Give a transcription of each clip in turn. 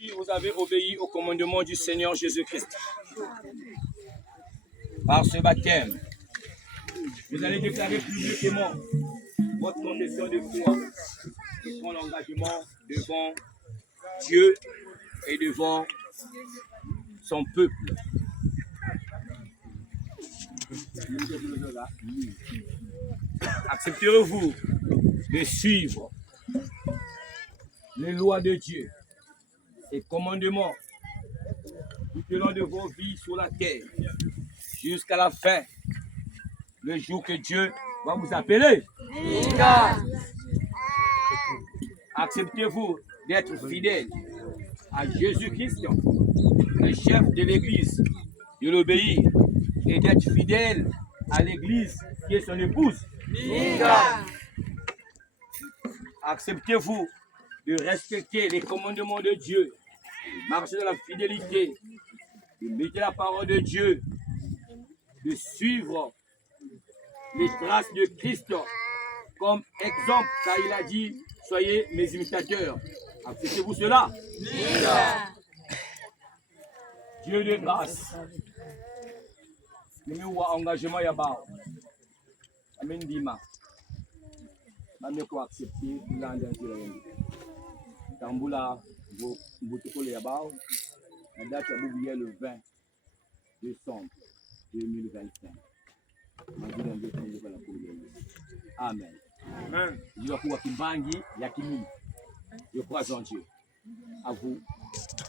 Vous avez obéi au commandement du Seigneur Jésus-Christ. Par ce baptême, vous allez déclarer publiquement votre confession de foi et prendre l'engagement devant Dieu et devant son peuple. Accepterez-vous de suivre les lois de Dieu et commandements tout au long de vos vies sur la terre jusqu'à la fin, le jour que Dieu va vous appeler? Acceptez-vous d'être fidèle à Jésus-Christ, le chef de l'Église, de l'obéir et d'être fidèle à l'Église qui est son épouse? Acceptez-vous de respecter les commandements de Dieu, marcher dans la fidélité, de mettre la parole de Dieu, de suivre les traces de Christ comme exemple, car il a dit, soyez mes imitateurs. Acceptez-vous cela? Dieu de grâce. Nous avons engagement yaba. Amen dima. Nous avons accepté l'engagement. Tamboula, vous le yaba. La date est le 20 décembre 2025. Amen. Amen. Je crois en Dieu. À vous,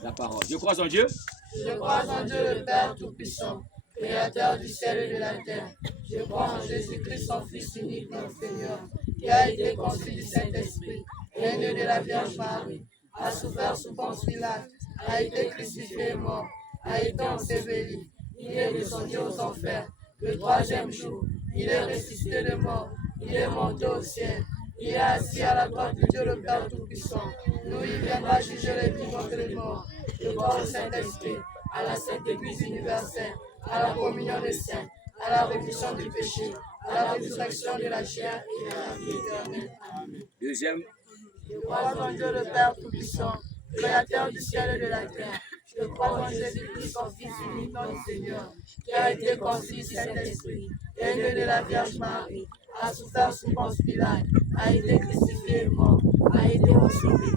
la parole. Je crois en Dieu. Je crois en Dieu le Père Tout-Puissant, Créateur du ciel et de la terre. Je crois en Jésus-Christ, son Fils unique, notre Seigneur, qui a été conçu du Saint-Esprit, est né de la Vierge Marie, a souffert sous Ponce Pilate, a été crucifié et mort, a été enseveli, il est descendu aux enfers. Le troisième jour, il est ressuscité de mort, il est monté au ciel, il est assis à la droite de Dieu le Père Tout-Puissant. Nous, il viendra juger les vivants et les morts. Je crois au Saint-Esprit, à la Sainte Église universelle, à la communion des saints, à la rémission du péché, à la résurrection de la chair et à la vie éternelle. Amen. Deuxième. Je crois en Dieu le Père Tout-Puissant, Créateur du ciel et de la terre. Je crois en Jésus-Christ, son Fils unique, notre Seigneur, qui a été conçu du Saint-Esprit, est né de la Vierge Marie, a souffert sous Ponce Pilate, a été crucifié et mort, a été enseveli.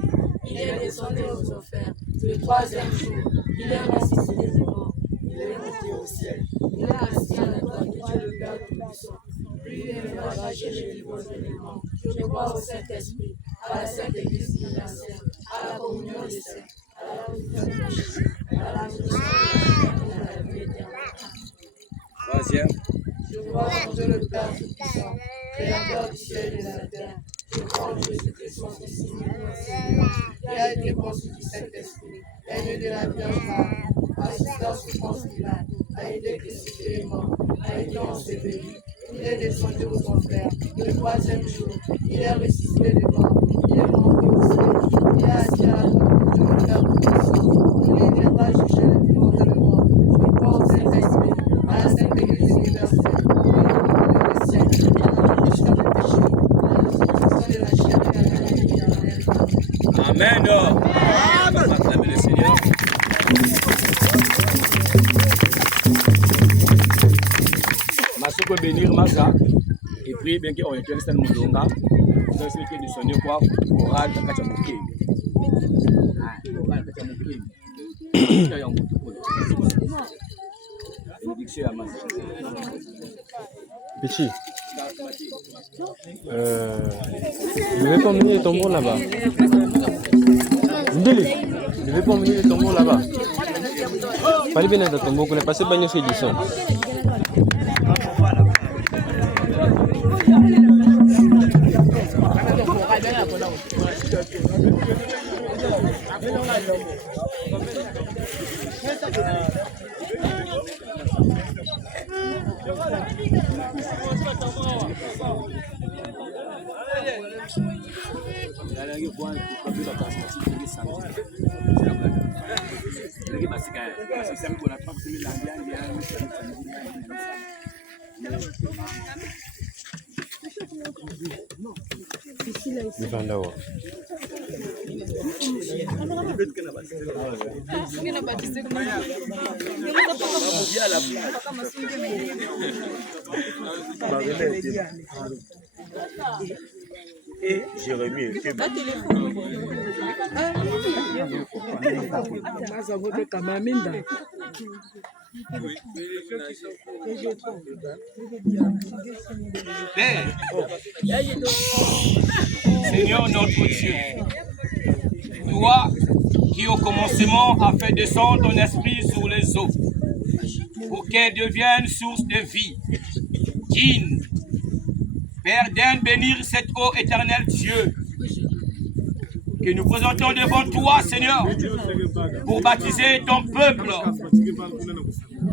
Il est descendu aux enfers. Le troisième jour, il est ressuscité des morts, il est monté au ciel, il est assis à la droite de Dieu le Père Tout-Puissant. Lui, il viendra juger les vivants et les morts. Je crois au Saint-Esprit, à la Sainte Église universelle, à la communion des saints, à la rémission du péché, à la résurrection et à la vie éternelle. Troisième. Je crois en Dieu le Père Tout-Puissant, Créateur du ciel et de la terre. Je crois en Jésus-Christ, son Fils unique, notre Seigneur, qui a été conçu du Saint-Esprit, est né de la Vierge Marie, a souffert sous Ponce Pilate, a été crucifié et mort, a été enseveli, il est descendu aux enfers. Le troisième jour, il est ressuscité de mort, il est monté au ciel, il est assis à la droite de Dieu le Père Tout-Puissant. Il viendra juger les vivants et les morts. Je crois au Saint-Esprit, à la Sainte Église universelle, à la communion des saints, à la rémission du péché, à la résurrection de la chair et à la vie éternelle. Amen. Amen. Acclamez le Seigneur. Je peux bénir Masa et puis bien qu'on ait un Moudonga, vous avez expliqué du Seigneur quoi, oral de Kachamuké. Oral de Kachamuké. Petit, je vais pas emmener les tambours là-bas. Je vais pas emmener les tambours là-bas. Fallait bien être tambour, qu'on est passé bagno sur du son. Et Jérémie. Père, Seigneur notre Dieu, toi qui au commencement as fait descendre ton esprit sur les eaux, pour qu'elles deviennent source de vie, digne, Père, d'en bénir cette eau éternelle, Dieu, que nous présentons devant toi, Seigneur, pour baptiser ton peuple,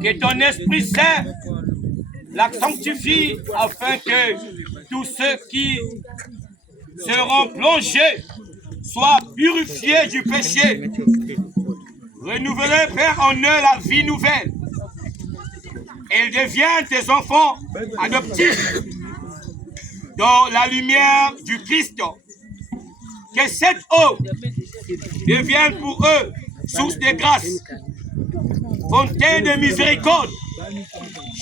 que ton Esprit Saint la sanctifie, afin que tous ceux qui seront plongés soient purifiés du péché. Renouvelez, Père, en eux la vie nouvelle. Ils deviennent tes enfants adoptifs dans la lumière du Christ. Que cette eau devienne pour eux source de grâce, fontaine de miséricorde,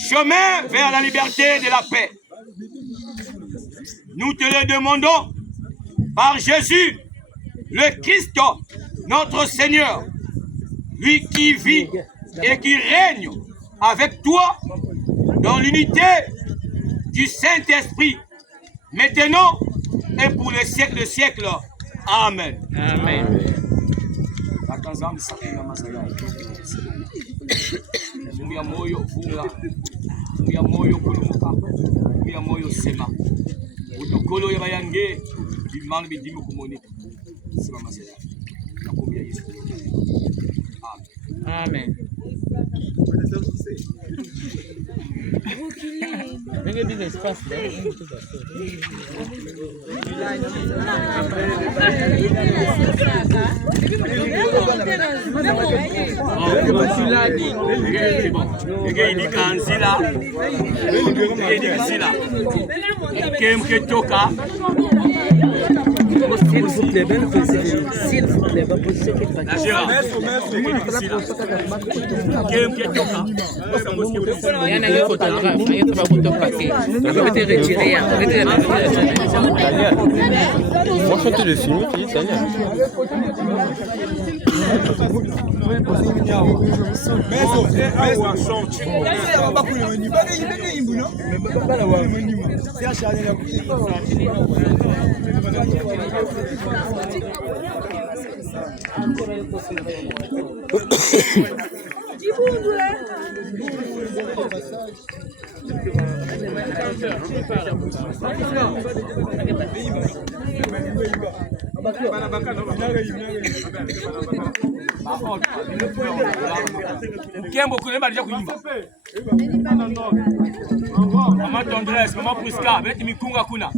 chemin vers la liberté et de la paix. Nous te le demandons par Jésus, le Christ, notre Seigneur, lui qui vit et qui règne avec toi dans l'unité du Saint-Esprit, maintenant et pour les siècles des siècles. Amen. Amen. Funga moyo funga, funga moyo kulumuka, funga moyo sema. Udukolo ya bayange, bimang bidimu kumonika. Sema masaya. Nakumbia Yesu. Amen. Venga bien espace là. S'il vous plaît, s'il vous plaît, Moi, je suis le film qui est italien. Kembo kulemba déjà kuimba. Maman tendresse, maman Priska, avec mikunga kuna.